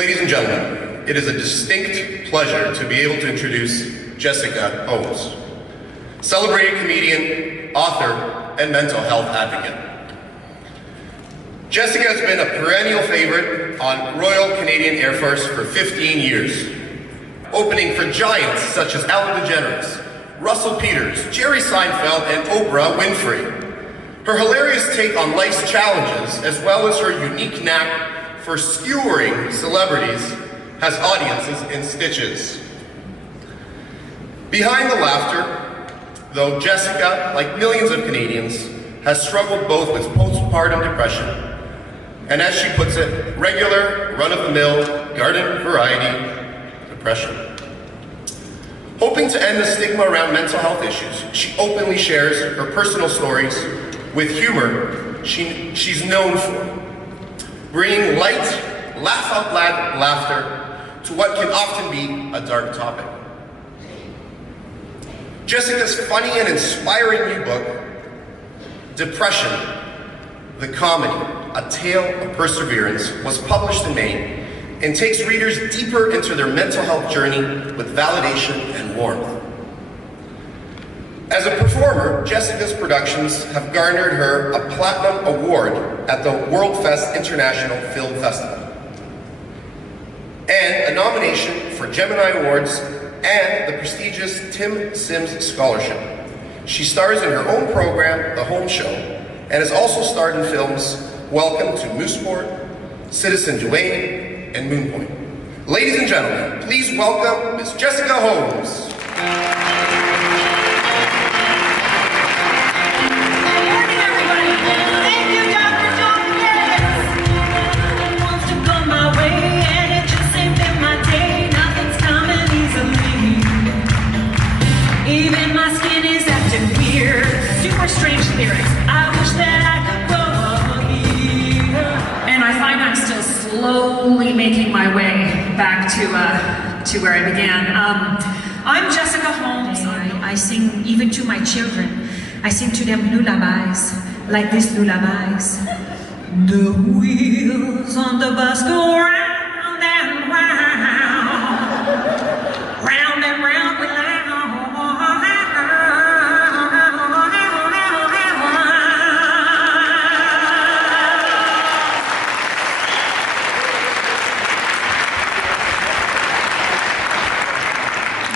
Ladies and gentlemen, it is a distinct pleasure to be able to introduce Jessica Holmes, celebrated comedian, author, and mental health advocate. Jessica has been a perennial favorite on Royal Canadian Air Force for 15 years, opening for giants such as Ellen DeGeneres, Russell Peters, Jerry Seinfeld, and Oprah Winfrey. Her hilarious take on life's challenges, as well as her unique knack for skewering celebrities, has audiences in stitches. Behind the laughter, though, Jessica, like millions of Canadians, has struggled both with postpartum depression and, as she puts it, regular, run-of-the-mill, garden variety depression. Hoping to end the stigma around mental health issues, she openly shares her personal stories with humor she's known for, bringing light, laugh-out-loud laughter to what can often be a dark topic. Jessica's funny and inspiring new book, Depression, the Comedy, A Tale of Perseverance, was published in May and takes readers deeper into their mental health journey with validation and warmth. As a performer, Jessica's productions have garnered her a Platinum Award at the World Fest International Film Festival, and a nomination for Gemini Awards and the prestigious Tim Sims Scholarship. She stars in her own program, The Home Show, and has also starred in films Welcome to Mooseport, Citizen Duane, and Moonpoint. Ladies and gentlemen, please welcome Ms. Jessica Holmes. Even my skin is acting weird. Super strange lyrics. I wish that I could go up here. And I find I'm still slowly making my way back to where I began. I'm Jessica Holmes. I sing even to my children. I sing to them lullabies, like this lullabies. The wheels on the bus go round and round, round and round with loud.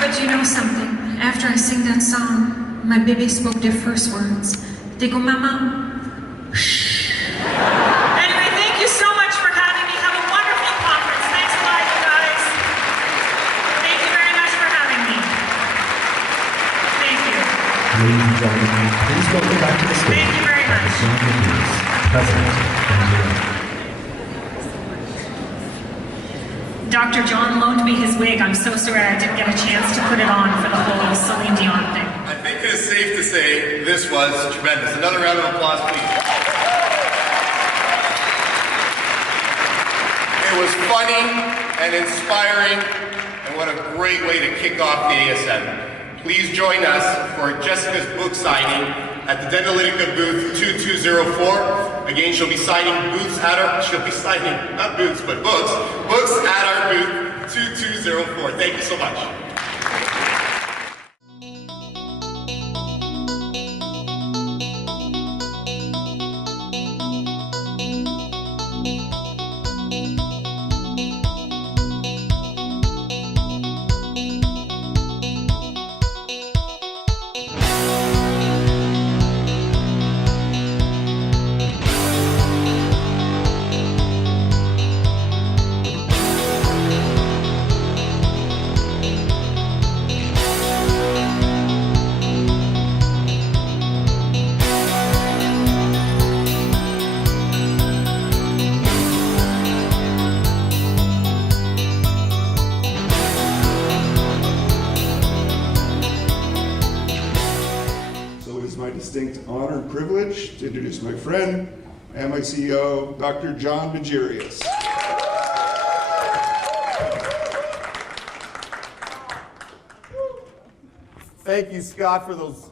But you know something? After I sing that song, my baby spoke their first words. They go, Mama, shh. Anyway, thank you so much for having me. Have a wonderful conference. Thanks a lot, you guys. Thank you very much for having me. Thank you. Ladies and gentlemen, please welcome back to the stage. Thank you very much. President of Maggirias. Dr. John loaned me his wig. I'm so sorry I didn't get a chance to put it on for the whole Celine Dion thing. I think it is safe to say this was tremendous. Another round of applause, please. It was funny and inspiring, and what a great way to kick off the ASM. Please join us for Jessica's book signing at the Dentalytica booth 2204. Again, she'll be signing booths at our, not booths, but books at our booth 2204. Thank you so much. Distinct honor and privilege to introduce my friend and my CEO, Dr. John Maggirias. Thank you, Scott, for those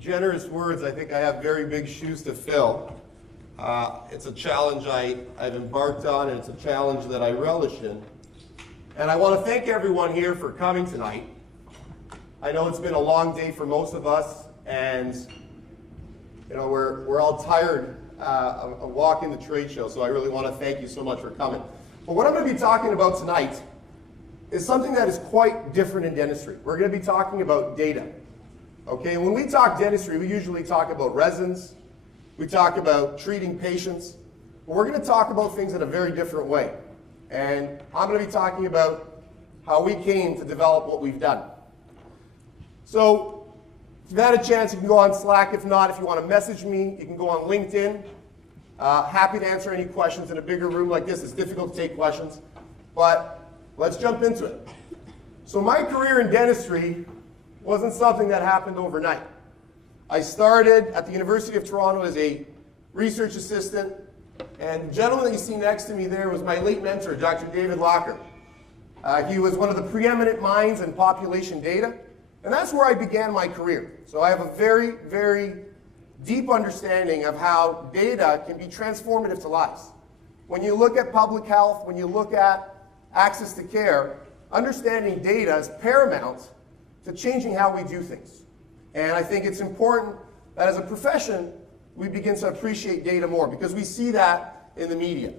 generous words. I think I have very big shoes to fill. It's a challenge I've embarked on, and it's a challenge that I relish in. And I want to thank everyone here for coming tonight. I know it's been a long day for most of us, and we're all tired of walking the trade show, so I really want to thank you so much for coming. But what I'm going to be talking about tonight is something that is quite different in dentistry. We're going to be talking about data. Okay, when we talk dentistry, we usually talk about resins, we talk about treating patients, but we're going to talk about things in a very different way. And I'm going to be talking about how we came to develop what we've done. So, if you've had a chance, you can go on Slack. If not, if you want to message me, you can go on LinkedIn. Happy to answer any questions. In a bigger room like this, it's difficult to take questions. But let's jump into it. So my career in dentistry wasn't something that happened overnight. I started at the University of Toronto as a research assistant. And the gentleman that you see next to me there was my late mentor, Dr. David Locker. He was one of the preeminent minds in population data. And that's where I began my career. So I have a very, very deep understanding of how data can be transformative to lives. When you look at public health, when you look at access to care, understanding data is paramount to changing how we do things. And I think it's important that as a profession, we begin to appreciate data more because we see that in the media.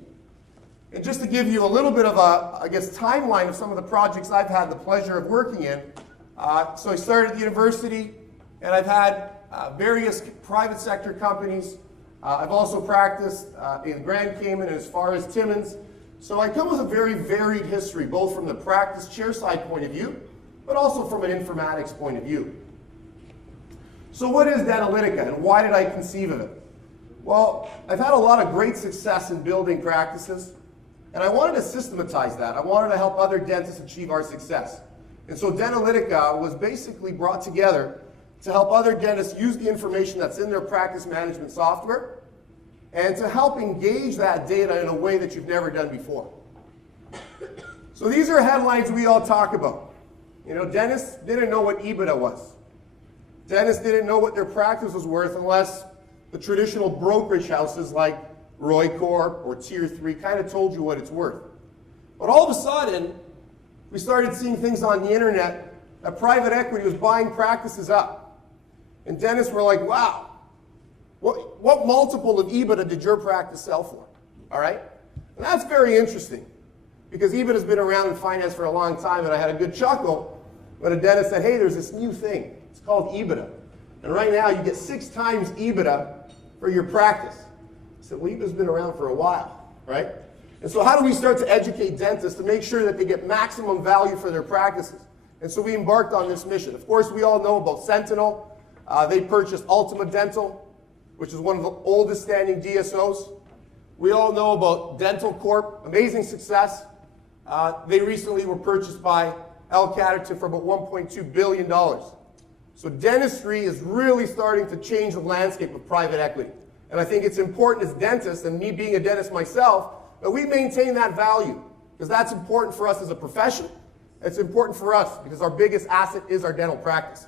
And just to give you a little bit of a, timeline of some of the projects I've had the pleasure of working in. So I started at the university, and I've had various private sector companies. I've also practiced in Grand Cayman and as far as Timmins. So I come with a very varied history, both from the practice chair side point of view, but also from an informatics point of view. So what is Dentalytica, and why did I conceive of it? Well, I've had a lot of great success in building practices, and I wanted to systematize that. I wanted to help other dentists achieve our success. And so Dentalytica was basically brought together to help other dentists use the information that's in their practice management software and to help engage that data in a way that you've never done before. So these are headlines we all talk about. Dentists didn't know what EBITDA was. Dentists didn't know what their practice was worth unless the traditional brokerage houses like Roy Corp or Tier 3 kind of told you what it's worth. But all of a sudden, we started seeing things on the internet that private equity was buying practices up. And dentists were like, wow, what multiple of EBITDA did your practice sell for? All right? And that's very interesting because EBITDA has been around in finance for a long time, and I had a good chuckle when a dentist said, hey, there's this new thing. It's called EBITDA. And right now, you get 6 times EBITDA for your practice. I said, well, EBITDA's been around for a while, right? And so how do we start to educate dentists to make sure that they get maximum value for their practices? And so we embarked on this mission. Of course, we all know about Sentinel. They purchased Ultima Dental, which is one of the oldest standing DSOs. We all know about Dental Corp, amazing success. They recently were purchased by for about $1.2 billion. So dentistry is really starting to change the landscape of private equity. And I think it's important as dentists, and me being a dentist myself, that we maintain that value, because that's important for us as a profession. It's important for us because our biggest asset is our dental practice.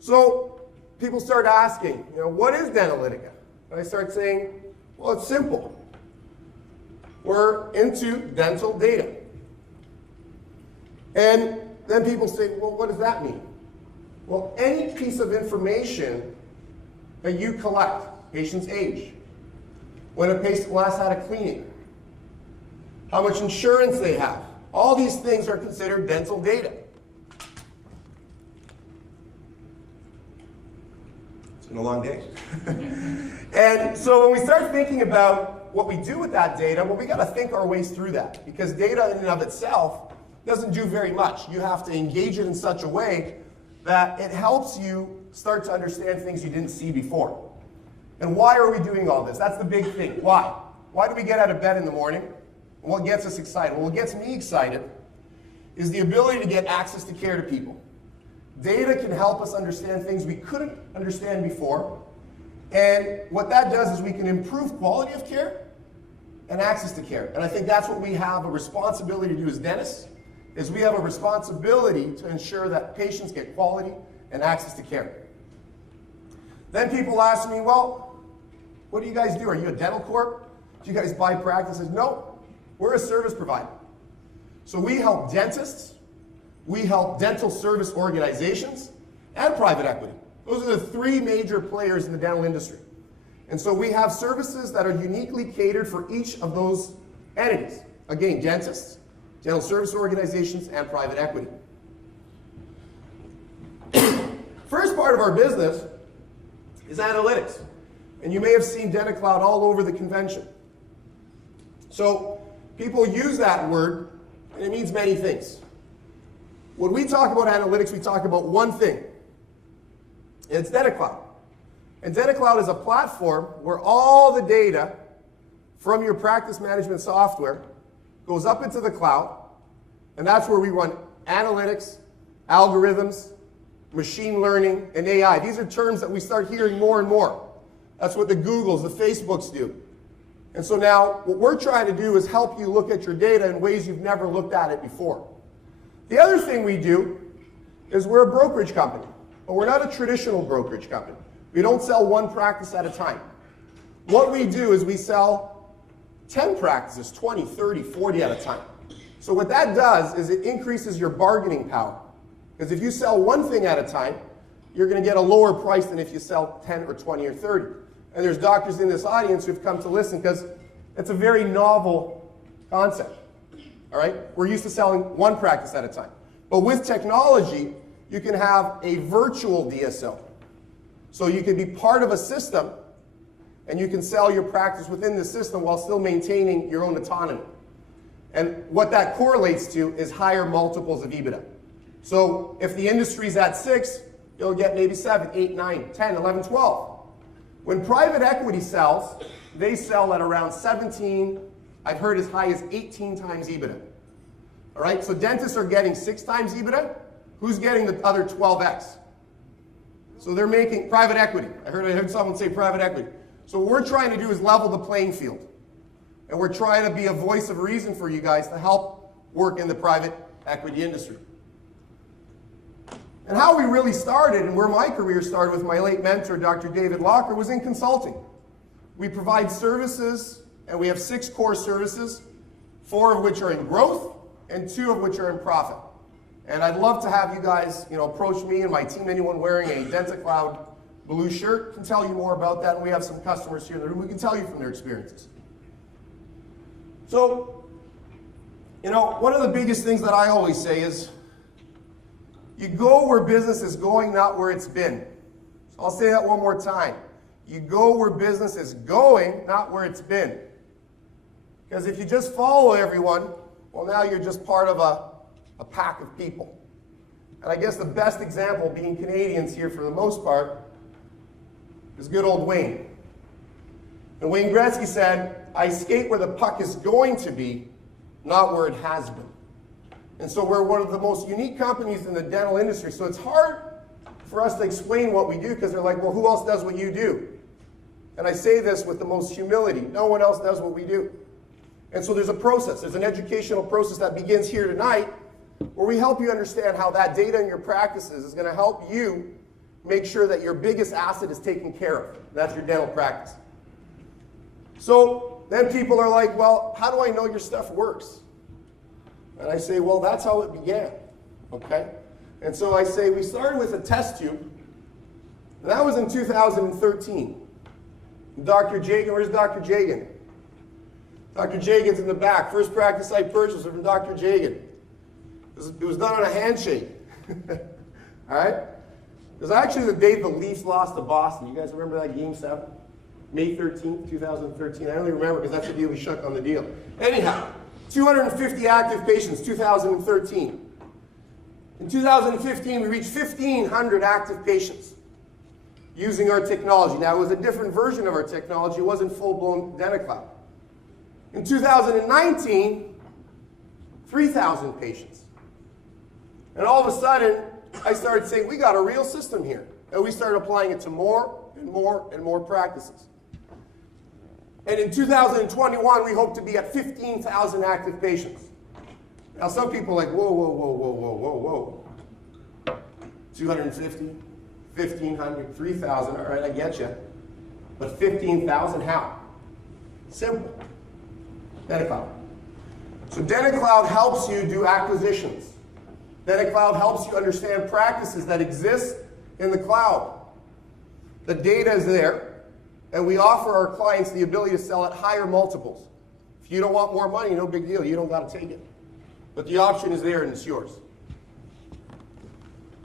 So people start asking, what is Dentalytica? And I start saying, well, it's simple. We're into dental data. And then people say, well, what does that mean? Well, any piece of information that you collect, patient's age, when a patient last had a cleaning, how much insurance they have, all these things are considered dental data. It's been a long day. And so when we start thinking about what we do with that data, well, we got to think our ways through that, because data in and of itself doesn't do very much. You have to engage it in such a way that it helps you start to understand things you didn't see before. And why are we doing all this? That's the big thing. Why? Why do we get out of bed in the morning? And what gets us excited? Well, what gets me excited is the ability to get access to care to people. Data can help us understand things we couldn't understand before. And what that does is we can improve quality of care and access to care. And I think that's what we have a responsibility to do as dentists, is we have a responsibility to ensure that patients get quality and access to care. Then people ask me, well, what do you guys do? Are you a dental corp? Do you guys buy practices? No, we're a service provider. So we help dentists, we help dental service organizations, and private equity. Those are the three major players in the dental industry. And so we have services that are uniquely catered for each of those entities. Again, dentists, dental service organizations, and private equity. First part of our business is analytics. And you may have seen DentaCloud all over the convention. So people use that word, and it means many things. When we talk about analytics, we talk about one thing. And it's DentaCloud. And DentaCloud is a platform where all the data from your practice management software goes up into the cloud, and that's where we run analytics, algorithms, machine learning, and AI. These are terms that we start hearing more and more. That's what the Googles, the Facebooks do. And so now what we're trying to do is help you look at your data in ways you've never looked at it before. The other thing we do is we're a brokerage company, but we're not a traditional brokerage company. We don't sell one practice at a time. What we do is we sell 10 practices, 20, 30, 40 at a time. So what that does is it increases your bargaining power. Because if you sell one thing at a time, you're going to get a lower price than if you sell 10 or 20 or 30. And there's doctors in this audience who've come to listen because it's a very novel concept. All right? We're used to selling one practice at a time. But with technology, you can have a virtual DSO. So you can be part of a system, and you can sell your practice within the system while still maintaining your own autonomy. And what that correlates to is higher multiples of EBITDA. So if the industry's at 6, you'll get maybe 7, 8, 9, 10, 11, 12. When private equity sells, they sell at around 17, I've heard as high as 18 times EBITDA. All right, so dentists are getting 6 times EBITDA. Who's getting the other 12x? So they're making private equity. I heard someone say private equity. So what we're trying to do is level the playing field. And we're trying to be a voice of reason for you guys to help work in the private equity industry. And how we really started, and where my career started with my late mentor, Dr. David Locker, was in consulting. We provide services, and we have 6 core services, 4 of which are in growth, and 2 of which are in profit. And I'd love to have you guys, approach me and my team. Anyone wearing a DentaCloud blue shirt can tell you more about that, and we have some customers here in the room who can tell you from their experiences. So, one of the biggest things that I always say is, you go where business is going, not where it's been. So I'll say that one more time. You go where business is going, not where it's been. Because if you just follow everyone, well, now you're just part of a pack of people. And I guess the best example, being Canadians here for the most part, is good old Wayne. And Wayne Gretzky said, "I skate where the puck is going to be, not where it has been." And so we're one of the most unique companies in the dental industry. So it's hard for us to explain what we do because they're like, well, who else does what you do? And I say this with the most humility. No one else does what we do. And so there's a process. There's an educational process that begins here tonight where we help you understand how that data in your practices is going to help you make sure that your biggest asset is taken care of. That's your dental practice. So then people are like, well, how do I know your stuff works? And I say, well, that's how it began, okay? And so I say, we started with a test tube, and that was in 2013. Dr. Jagan, where's Dr. Jagan? Dr. Jagan's in the back. First practice I purchased was from Dr. Jagan. It was done on a handshake, all right? It was actually the day the Leafs lost to Boston. You guys remember that Game 7? May 13th, 2013. I only remember because that's the deal we shook on the deal. Anyhow. 250 active patients, 2013. In 2015, we reached 1,500 active patients using our technology. Now, it was a different version of our technology. It wasn't full-blown DentaCloud. In 2019, 3,000 patients. And all of a sudden, I started saying, we got a real system here. And we started applying it to more and more and more practices. And in 2021, we hope to be at 15,000 active patients. Now, some people are like, whoa, whoa, whoa, whoa, whoa, whoa, whoa. 250, 1,500, 3,000, all right, I get you. But 15,000, how? Simple. DentaCloud. So DentaCloud helps you do acquisitions. DentaCloud helps you understand practices that exist in the cloud. The data is there, and we offer our clients the ability to sell at higher multiples. If you don't want more money, no big deal. You don't got to take it. But the option is there, and it's yours.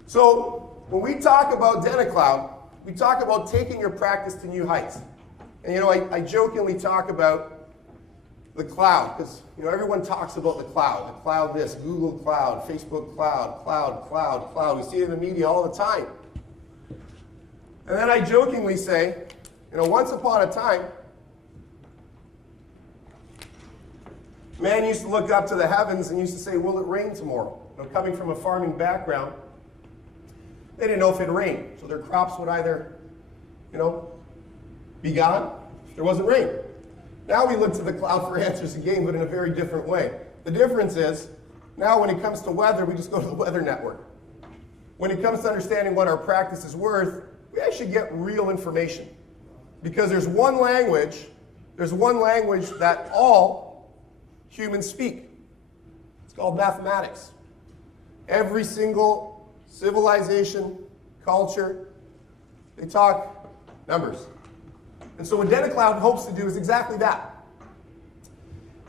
So when we talk about DentaCloud, we talk about taking your practice to new heights. And I jokingly talk about the cloud, because everyone talks about the cloud this, Google Cloud, Facebook Cloud. We see it in the media all the time. And then I jokingly say, once upon a time, man used to look up to the heavens and used to say, will it rain tomorrow? Coming from a farming background, they didn't know if it'd rain. So their crops would either, be gone if there wasn't rain. Now we look to the cloud for answers again, but in a very different way. The difference is, now when it comes to weather, we just go to the weather network. When it comes to understanding what our practice is worth, we actually get real information. Because there's one language that all humans speak. It's called mathematics. Every single civilization, culture, they talk numbers. And so what DentaCloud hopes to do is exactly that.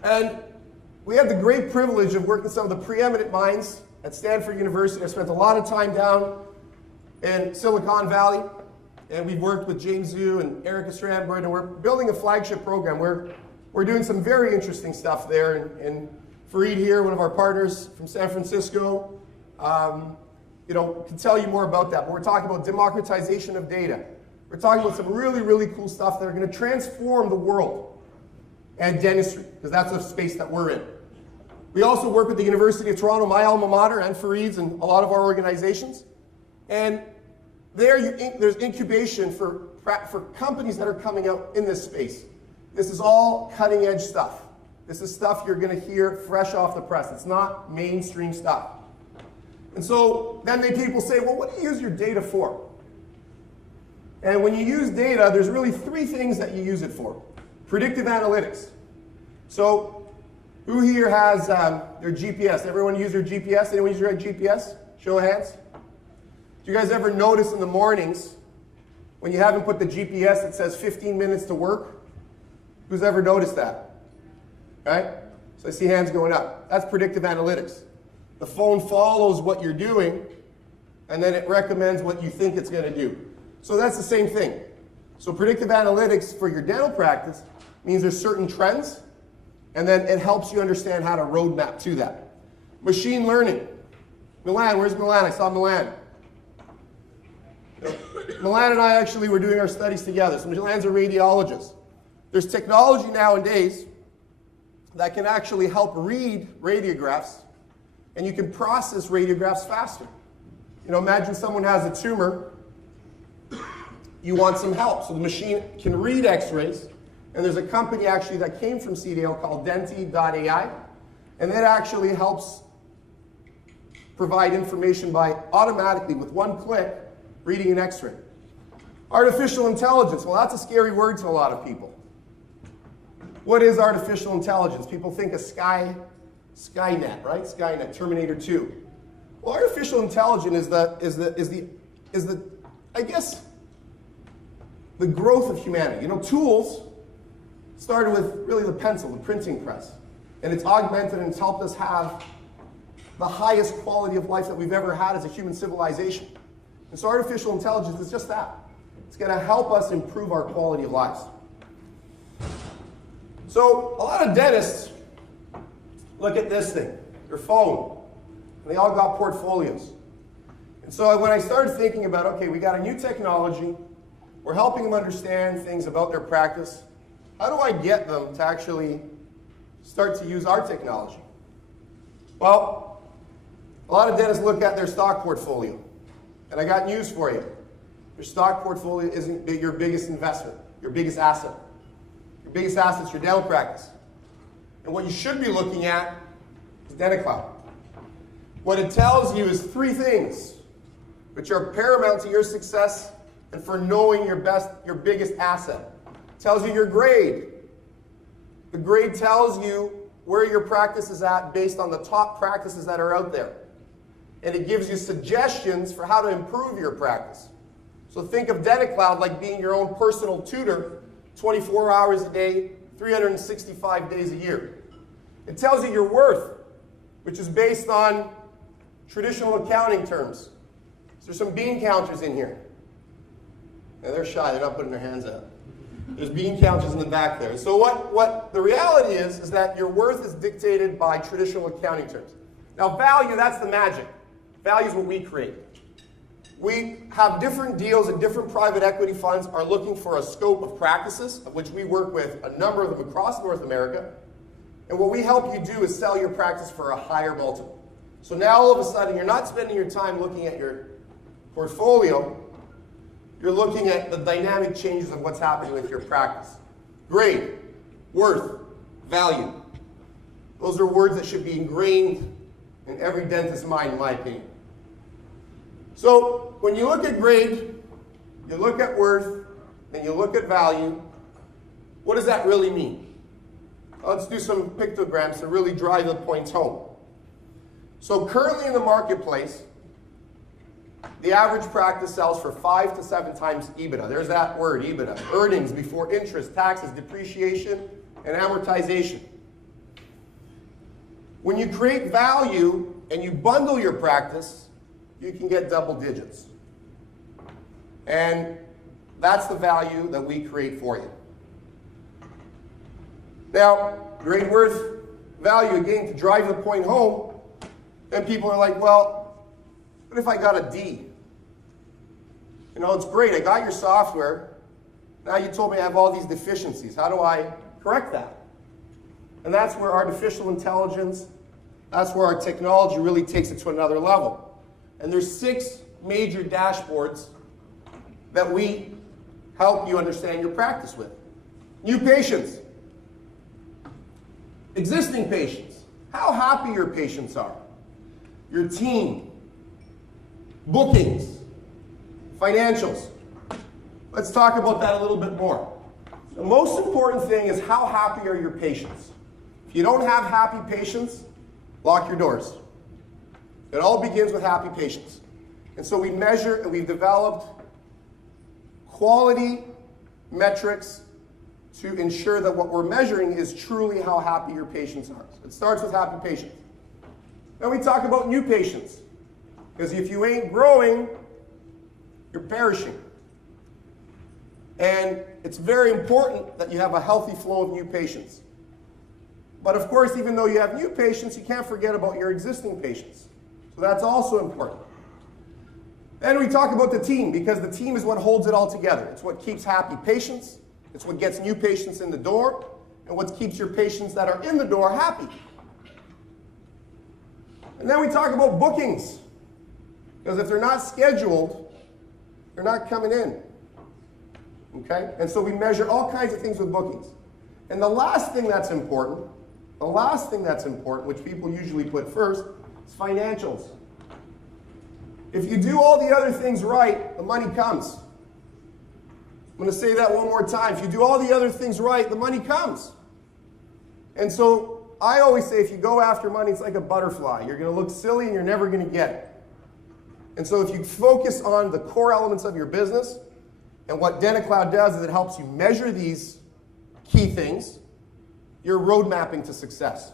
And we have the great privilege of working with some of the preeminent minds at Stanford University. I spent a lot of time down in Silicon Valley, and we've worked with James Zhu and Erica Strandberg, and we're building a flagship program. We're doing some very interesting stuff there, and Fareed here, one of our partners from San Francisco, can tell you more about that. But we're talking about democratization of data. We're talking about some really, really cool stuff that are going to transform the world and dentistry, because that's the space that we're in. We also work with the University of Toronto, my alma mater, and Fareed's, and a lot of our organizations. And there's incubation for companies that are coming out in this space. This is all cutting edge stuff. This is stuff you're going to hear fresh off the press. It's not mainstream stuff. And so then people say, well, what do you use your data for? And when you use data, there's really three things that you use it for. Predictive analytics. So who here has their GPS? Everyone use their GPS? Anyone use their GPS? Show of hands. Do you guys ever notice in the mornings when you haven't put the GPS that says 15 minutes to work? Who's ever noticed that? Right? So I see hands going up. That's predictive analytics. The phone follows what you're doing, and then it recommends what you think it's going to do. So that's the same thing. So predictive analytics for your dental practice means there's certain trends, and then it helps you understand how to roadmap to that. Machine learning. Milan, where's Milan? I saw Milan. Milan and I actually were doing our studies together. So Milan's a radiologist. There's technology nowadays that can actually help read radiographs, and you can process radiographs faster. Imagine someone has a tumor. You want some help. So the machine can read x-rays, and there's a company actually that came from CDL called Dentalytica, and that actually helps provide information by automatically, with one click, reading an x-ray. Artificial intelligence, well, that's a scary word to a lot of people. What is artificial intelligence? People think of Skynet, right? Skynet, Terminator 2. Well, artificial intelligence is I guess, the growth of humanity. Tools started with really the pencil, the printing press. And it's augmented and it's helped us have the highest quality of life that we've ever had as a human civilization. And so artificial intelligence is just that. It's going to help us improve our quality of lives. So a lot of dentists look at this thing, their phone, and they all got portfolios. And so when I started thinking about, okay, we got a new technology, we're helping them understand things about their practice, how do I get them to actually start to use our technology? Well, a lot of dentists look at their stock portfolio. And I got news for you. Your stock portfolio isn't your biggest investment, your biggest asset. Your biggest asset is your dental practice. And what you should be looking at is DentaCloud. What it tells you is three things, which are paramount to your success and for knowing your biggest asset. It tells you your grade. The grade tells you where your practice is at based on the top practices that are out there. And it gives you suggestions for how to improve your practice. So think of DentaCloud like being your own personal tutor 24 hours a day, 365 days a year. It tells you your worth, which is based on traditional accounting terms. So there's some bean counters in here. And they're shy, they're not putting their hands out. There's bean counters in the back there. So what the reality is that your worth is dictated by traditional accounting terms. Now value, that's the magic. Value is what we create. We have different deals and different private equity funds are looking for a scope of practices, of which we work with a number of them across North America. And what we help you do is sell your practice for a higher multiple. So now all of a sudden you're not spending your time looking at your portfolio, you're looking at the dynamic changes of what's happening with your practice. Grade, worth, value. Those are words that should be ingrained in every dentist's mind, in my opinion. So when you look at grade, you look at worth, and you look at value, what does that really mean? Let's do some pictograms to really drive the points home. So currently in the marketplace, the average practice sells for 5 to 7 times EBITDA. There's that word, EBITDA. Earnings before interest, taxes, depreciation, and amortization. When you create value and you bundle your practice, you can get double digits. And that's the value that we create for you. Now, grade, worth, value, again, to drive the point home, then people are like, well, what if I got a D? You know, it's great, I got your software, now you told me I have all these deficiencies. How do I correct that? And that's where artificial intelligence, that's where our technology really takes it to another level. And there's 6 major dashboards that we help you understand your practice with. New patients. Existing patients. How happy your patients are. Your team. Bookings. Financials. Let's talk about that a little bit more. The most important thing is how happy are your patients. If you don't have happy patients, lock your doors. It all begins with happy patients. And so we measure and we've developed quality metrics to ensure that what we're measuring is truly how happy your patients are. So it starts with happy patients. Then we talk about new patients. Because if you ain't growing, you're perishing. And it's very important that you have a healthy flow of new patients. But of course, even though you have new patients, you can't forget about your existing patients. So that's also important. Then we talk about the team, because the team is what holds it all together. It's what keeps happy patients, it's what gets new patients in the door, and what keeps your patients that are in the door happy. And then we talk about bookings, because if they're not scheduled, they're not coming in. Okay? And so we measure all kinds of things with bookings. And the last thing that's important, which people usually put first, is financials. If you do all the other things right, the money comes. I'm going to say that one more time. If you do all the other things right, the money comes. And so I always say if you go after money, it's like a butterfly. You're going to look silly and you're never going to get it. And so if you focus on the core elements of your business, and what DentaCloud does is it helps you measure these key things, you're road mapping to success.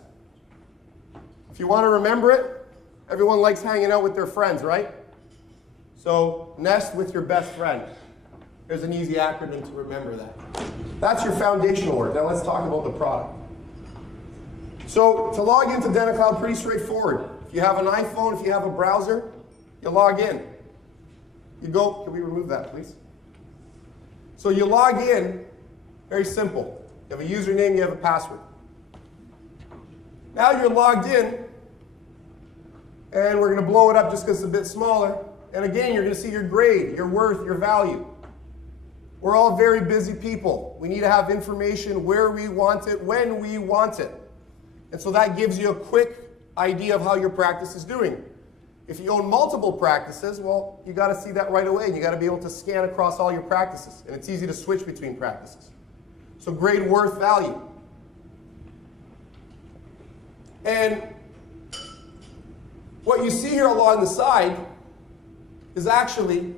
If you want to remember it, everyone likes hanging out with their friends, right? So nest with your best friend. There's an easy acronym to remember that. That's your foundational work. Now let's talk about the product. So to log into DentaCloud, pretty straightforward. If you have an iPhone, if you have a browser, you log in. You go, can we remove that, please? So you log in, very simple. You have a username, you have a password. Now you're logged in, and we're going to blow it up just because it's a bit smaller. And again, you're going to see your grade, your worth, your value. We're all very busy people. We need to have information where we want it, when we want it. And so that gives you a quick idea of how your practice is doing. If you own multiple practices, well, you got to see that right away. And you got to be able to scan across all your practices. And it's easy to switch between practices. So grade, worth, value. And what you see here along the side is actually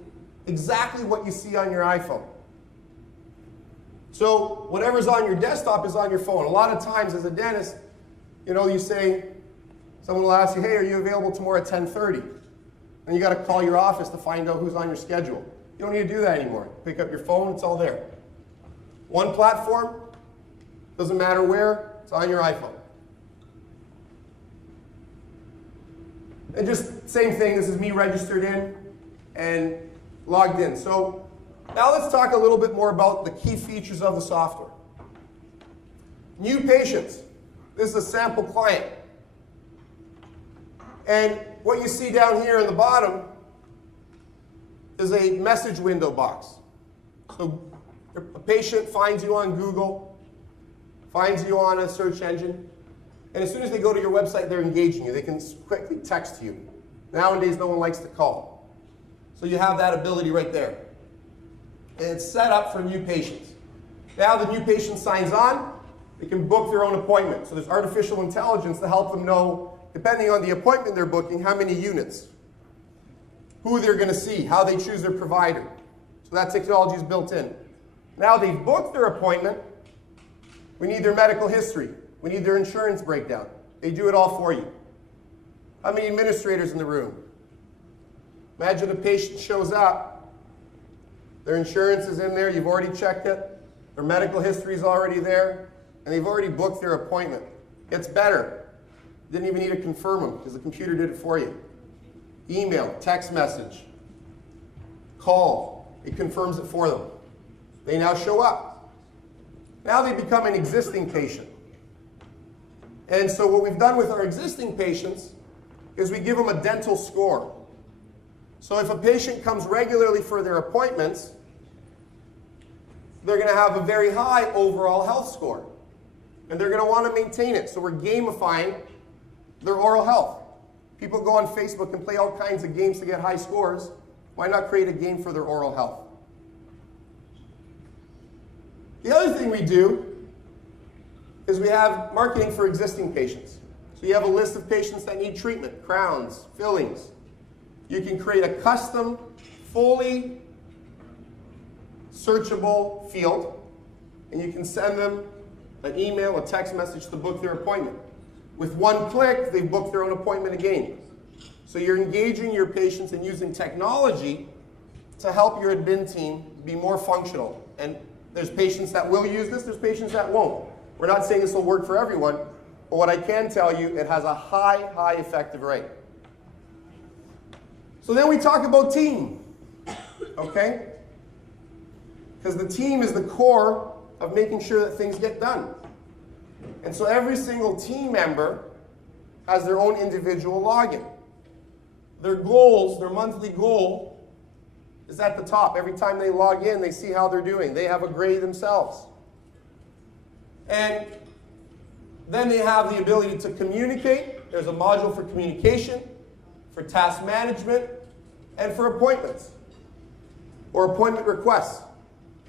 exactly what you see on your iPhone. So whatever's on your desktop is on your phone. A lot of times as a dentist, you know, you say, someone will ask you, hey, are you available tomorrow at 10:30? And you got to call your office to find out who's on your schedule. You don't need to do that anymore. Pick up your phone, it's all there. One platform, doesn't matter where, it's on your iPhone. And just same thing, this is me registered in and logged in. So now let's talk a little bit more about the key features of the software. New patients. This is a sample client. And what you see down here in the bottom is a message window box. So a patient finds you on Google, finds you on a search engine, and as soon as they go to your website, they're engaging you. They can quickly text you. Nowadays, no one likes to call. So you have that ability right there. And it's set up for new patients. Now the new patient signs on, they can book their own appointment. So there's artificial intelligence to help them know, depending on the appointment they're booking, how many units, who they're going to see, how they choose their provider. So that technology is built in. Now they've booked their appointment, we need their medical history. We need their insurance breakdown. They do it all for you. How many administrators in the room? Imagine a patient shows up, their insurance is in there, you've already checked it, their medical history is already there, and they've already booked their appointment. It's better. Didn't even need to confirm them because the computer did it for you. Email, text message, call, it confirms it for them. They now show up. Now they become an existing patient. And so what we've done with our existing patients is we give them a dental score. So if a patient comes regularly for their appointments, they're going to have a very high overall health score. And they're going to want to maintain it. So we're gamifying their oral health. People go on Facebook and play all kinds of games to get high scores. Why not create a game for their oral health? The other thing we do is we have marketing for existing patients. So you have a list of patients that need treatment, crowns, fillings. You can create a custom, fully searchable field, and you can send them an email, a text message to book their appointment. With one click, they've booked their own appointment again. So you're engaging your patients and using technology to help your admin team be more functional. And there's patients that will use this, there's patients that won't. We're not saying this will work for everyone, but what I can tell you, it has a high effective rate. So then we talk about team, okay? Because the team is the core of making sure that things get done. And so every single team member has their own individual login. Their goals, their monthly goal, is at the top. Every time they log in, they see how they're doing. They have a grade themselves. And then they have the ability to communicate. There's a module for communication, for task management, and for appointments, or appointment requests.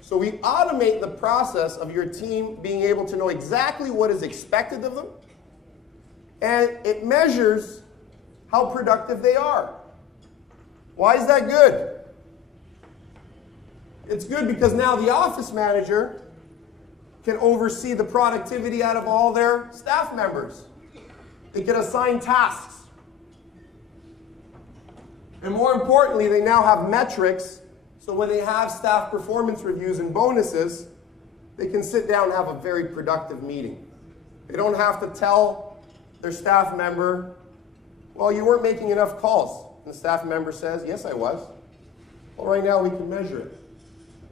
So we automate the process of your team being able to know exactly what is expected of them, and it measures how productive they are. Why is that good? It's good because now the office manager can oversee the productivity out of all their staff members. They can assign tasks. And more importantly, they now have metrics, so when they have staff performance reviews and bonuses, they can sit down and have a very productive meeting. They don't have to tell their staff member, well, you weren't making enough calls. And the staff member says, yes, I was. Well, right now we can measure it.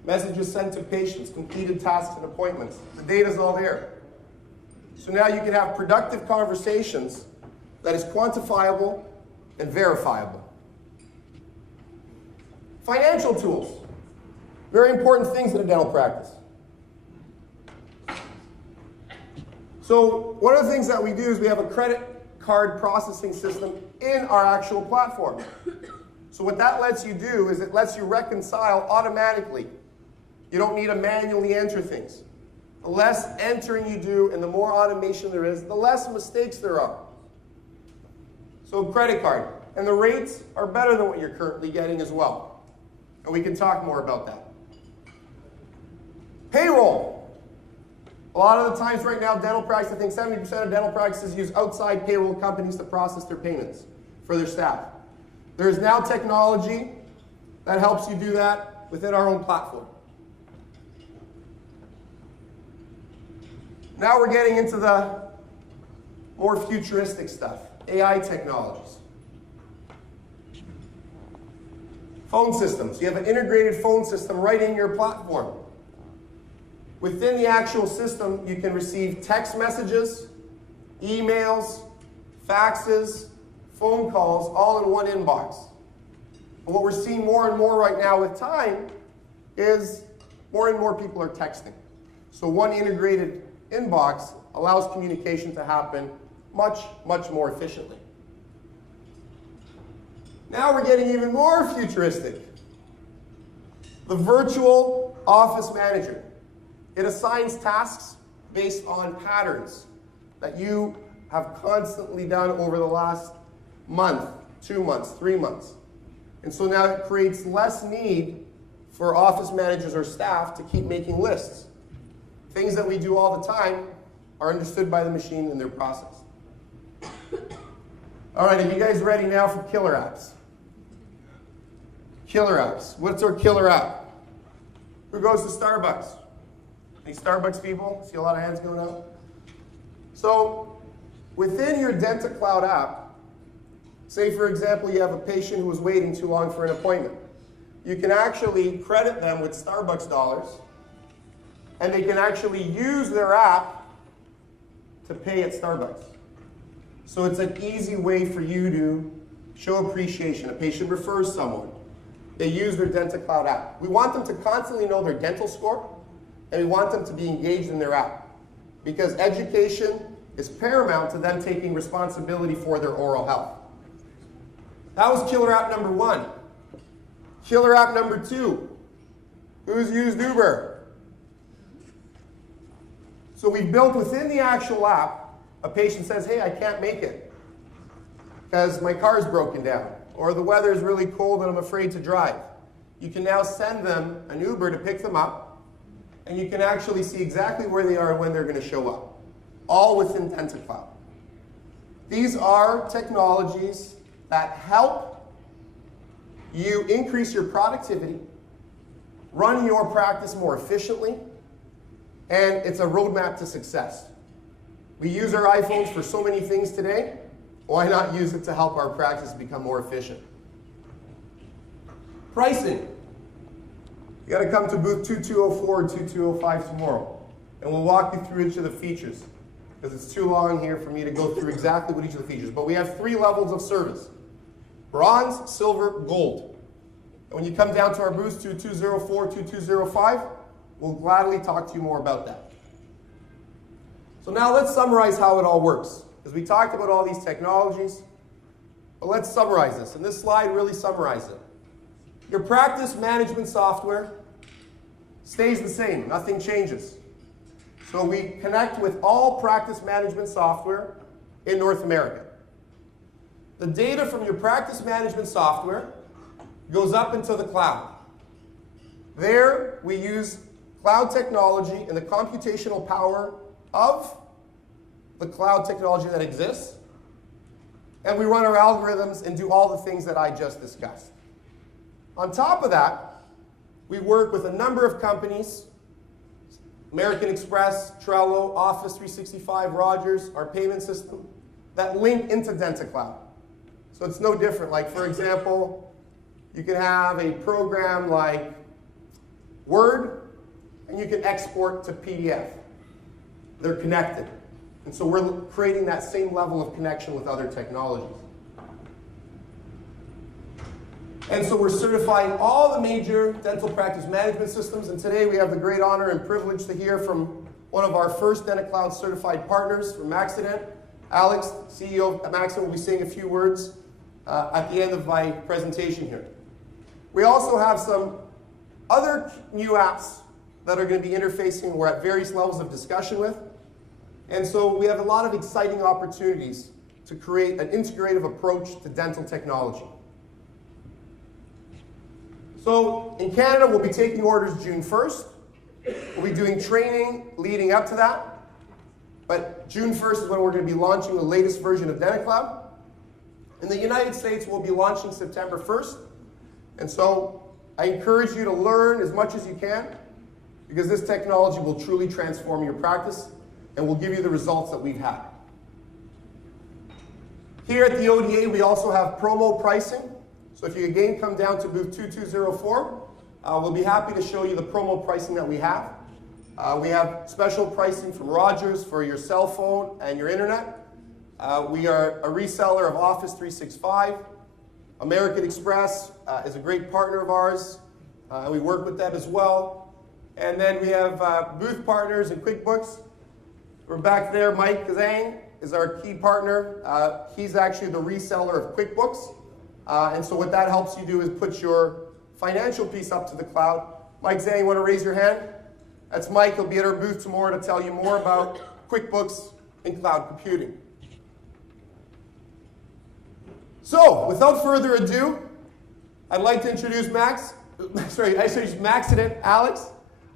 Messages sent to patients, completed tasks and appointments. The data's all there. So now you can have productive conversations that is quantifiable and verifiable. Financial tools. Very important things in a dental practice. So one of the things that we do is we have a credit card processing system in our actual platform. So what that lets you do is it lets you reconcile automatically. You don't need to manually enter things. The less entering you do and the more automation there is, the less mistakes there are. So credit card. And the rates are better than what you're currently getting as well. And we can talk more about that. Payroll. A lot of the times right now, dental practice, I think 70% of dental practices use outside payroll companies to process their payments for their staff. There is now technology that helps you do that within our own platform. Now we're getting into the more futuristic stuff, AI technologies. Phone systems. You have an integrated phone system right in your platform. Within the actual system, you can receive text messages, emails, faxes, phone calls, all in one inbox. And what we're seeing more and more right now with time is more and more people are texting. So one integrated inbox allows communication to happen much, much more efficiently. Now we're getting even more futuristic. The virtual office manager. It assigns tasks based on patterns that you have constantly done over the last month, 2 months, 3 months. And so now it creates less need for office managers or staff to keep making lists. Things that we do all the time are understood by the machine in their process. All right, are you guys ready now for killer apps? Killer apps. What's our killer app? Who goes to Starbucks? Any Starbucks people? See a lot of hands going up? So within your Dentacloud app, say for example you have a patient who was waiting too long for an appointment. You can actually credit them with Starbucks dollars, and they can actually use their app to pay at Starbucks. So it's an easy way for you to show appreciation. A patient refers someone. They use their Dentacloud app. We want them to constantly know their dental score, and we want them to be engaged in their app, because education is paramount to them taking responsibility for their oral health. That was killer app number 1. Killer app number 2. Who's used Uber? So we built within the actual app, a patient says, hey, I can't make it because my car's broken down, or the weather is really cold and I'm afraid to drive. You can now send them an Uber to pick them up, and you can actually see exactly where they are and when they're going to show up, all within Dentacloud. These are technologies that help you increase your productivity, run your practice more efficiently, and it's a roadmap to success. We use our iPhones for so many things today. Why not use it to help our practice become more efficient? Pricing. You got to come to booth 2204 and 2205 tomorrow, and we'll walk you through each of the features, because it's too long here for me to go through exactly what each of the features. But we have 3 levels of service: bronze, silver, gold. And when you come down to our booths 2204, 2205, we'll gladly talk to you more about that. So now let's summarize how it all works, because we talked about all these technologies, but let's summarize this. And this slide really summarizes it. Your practice management software stays the same. Nothing changes. So we connect with all practice management software in North America. The data from your practice management software goes up into the cloud. There we use cloud technology and the computational power of the cloud technology that exists, and we run our algorithms and do all the things that I just discussed. On top of that, we work with a number of companies: American Express, Trello, Office 365, Rogers, our payment system, that link into Dentacloud. So it's no different. Like, for example, you can have a program like Word, and you can export to PDF. They're connected. And so we're creating that same level of connection with other technologies. And so we're certifying all the major dental practice management systems. And today we have the great honor and privilege to hear from one of our first Dentacloud certified partners from Maxident. Alex, CEO of Maxident, will be saying a few words at the end of my presentation here. We also have some other new apps that are going to be interfacing we're at various levels of discussion with. And so we have a lot of exciting opportunities to create an integrative approach to dental technology. So in Canada, we'll be taking orders June 1st. We'll be doing training leading up to that. But June 1st is when we're going to be launching the latest version of DentaCloud. In the United States, we'll be launching September 1st. And so I encourage you to learn as much as you can, because this technology will truly transform your practice and will give you the results that we've had. Here at the ODA, we also have promo pricing. So if you again come down to booth 2204, we'll be happy to show you the promo pricing that we have. We have special pricing from Rogers for your cell phone and your internet. We are a reseller of Office 365. American Express is a great partner of ours. We work with them as well. And then we have booth partners in QuickBooks. We're back there. Mike Kazang is our key partner. He's actually the reseller of QuickBooks. And so what that helps you do is put your financial piece up to the cloud. Mike Zhang, you want to raise your hand? That's Mike. He'll be at our booth tomorrow to tell you more about QuickBooks and cloud computing. So, without further ado, I'd like to introduce Max and Alex.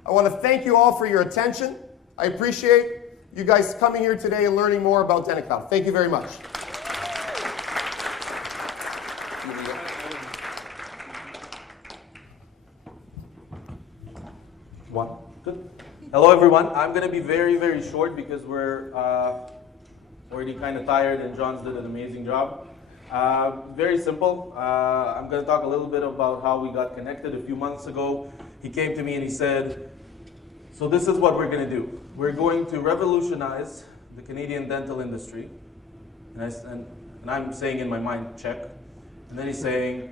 I want to thank you all for your attention. I appreciate you guys coming here today and learning more about DentaCloud. Thank you very much. One. Good. Hello, everyone. I'm going to be very, very short because we're already kind of tired and John's did an amazing job. Very simple. I'm going to talk a little bit about how we got connected a few months ago. He came to me and he said, so this is what we're going to do. We're going to revolutionize the Canadian dental industry. And I'm saying in my mind, check. And then he's saying,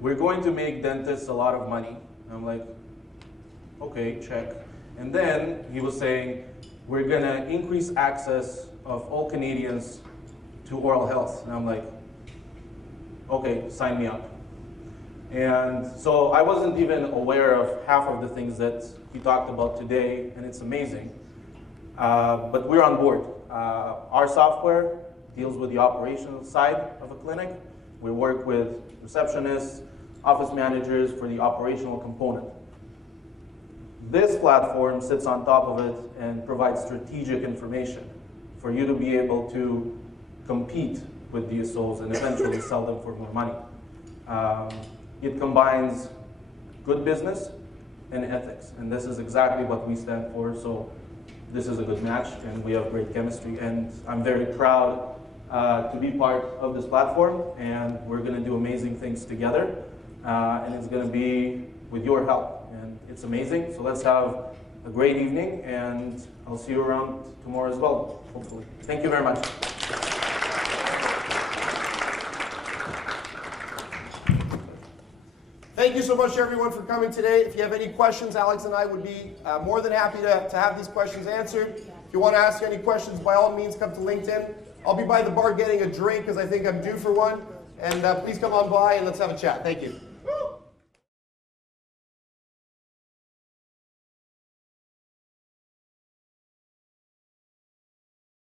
we're going to make dentists a lot of money. And I'm like, okay, check. And then he was saying, we're going to increase access of all Canadians to oral health. And I'm like, okay, sign me up. And so I wasn't even aware of half of the things that he talked about today, and it's amazing. But we're on board. Our software deals with the operational side of a clinic. We work with receptionists, office managers for the operational component. This platform sits on top of it and provides strategic information for you to be able to compete with DSOs and eventually sell them for more money. It combines good business and ethics, and this is exactly what we stand for, so this is a good match, and we have great chemistry, and I'm very proud to be part of this platform, and we're going to do amazing things together, and it's going to be with your help, and it's amazing, so let's have a great evening, and I'll see you around tomorrow as well, hopefully. Thank you very much. Thank you so much, everyone, for coming today. If you have any questions, Alex and I would be more than happy to have these questions answered. If you want to ask any questions, by all means, come to LinkedIn. I'll be by the bar getting a drink because I think I'm due for one. And please come on by and let's have a chat. Thank you.